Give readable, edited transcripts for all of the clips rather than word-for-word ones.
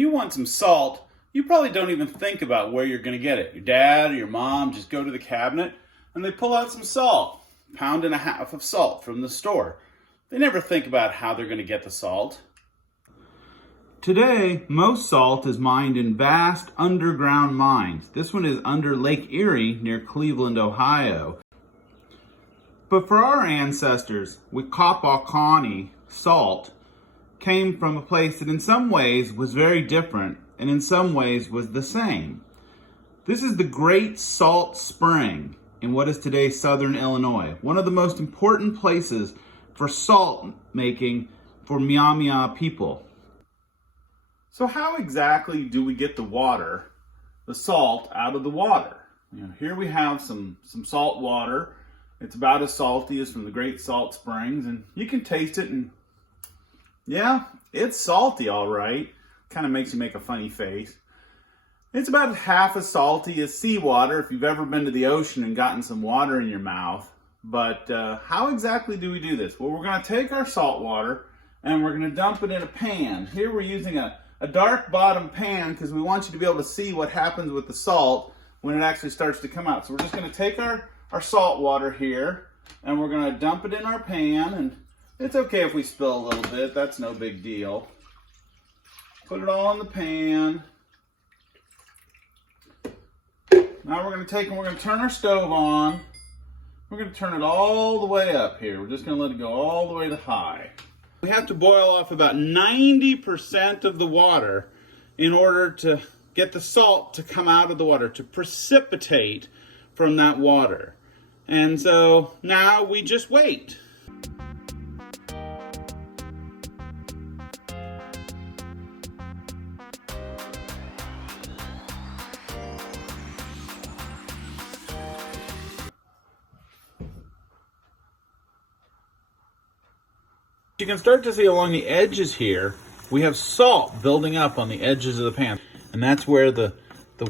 you want some salt, you probably don't even think about where you're going to get it. Your dad or your mom just go to the cabinet and they pull out some salt, pound and a half of salt from the store. They never think about how they're going to get the salt. Today, most salt is mined in vast underground mines. This one is under Lake Erie near Cleveland, Ohio. But for our ancestors, Saakaciweeta salt came from a place that in some ways was very different and in some ways was the same. This is the Great Salt Spring in what is today southern Illinois, one of the most important places for salt making for Myaamia people. So how exactly do we get the salt out of the water? Here we have some salt water. It's about as salty as from the Great Salt Springs, and you can taste it, and yeah, it's salty, all right. Kind of makes you make a funny face. It's about half as salty as seawater if you've ever been to the ocean and gotten some water in your mouth. But how exactly do we do this? Well, we're going to take our salt water and we're going to dump it in a pan. Here we're using a dark bottom pan because we want you to be able to see what happens with the salt when it actually starts to come out. So we're just going to take our salt water here and we're going to dump it in our pan, and it's okay if we spill a little bit, that's no big deal. Put it all in the pan. Now we're going to take and we're going to turn our stove on. We're going to turn it all the way up here. We're just going to let it go all the way to high. We have to boil off about 90% of the water in order to get the salt to come out of the water, to precipitate from that water. And so now we just wait. You can start to see along the edges here, we have salt building up on the edges of the pan. And that's where the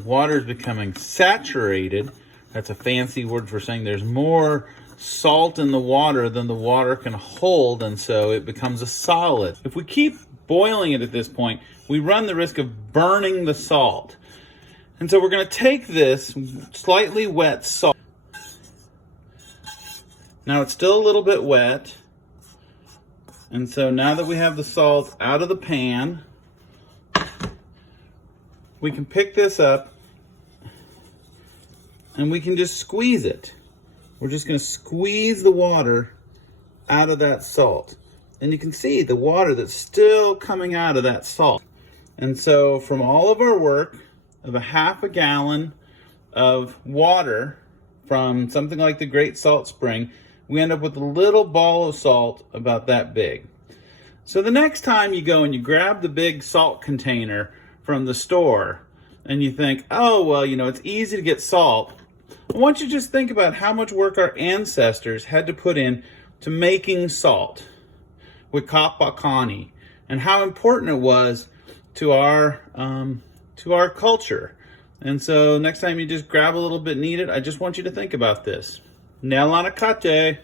water is becoming saturated. That's a fancy word for saying there's more salt in the water than the water can hold, and so it becomes a solid. If we keep boiling it at this point, we run the risk of burning the salt. And so we're going to take this slightly wet salt. Now it's still a little bit wet. And so now that we have the salt out of the pan, we can pick this up and we can just squeeze it. We're just going to squeeze the water out of that salt. And you can see the water that's still coming out of that salt. And so from all of our work of a half a gallon of water from something like the Great Salt Spring, we end up with a little ball of salt about that big. So the next time you go and you grab the big salt container from the store and you think, oh, well, it's easy to get salt, I want you to just think about how much work our ancestors had to put in to making salt with Saakaciweeta, and how important it was to our culture. And so next time you just grab a little bit needed, I just want you to think about this. Saakaciweeta.